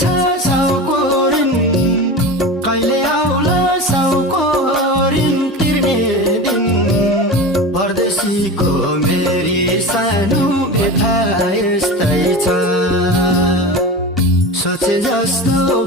छ साउको ऋण कहिले आउला साउको ऋण तिर्ने दिन परदेशीको मेरी सानो व्यथा यस्तै छ सोचे जस्तो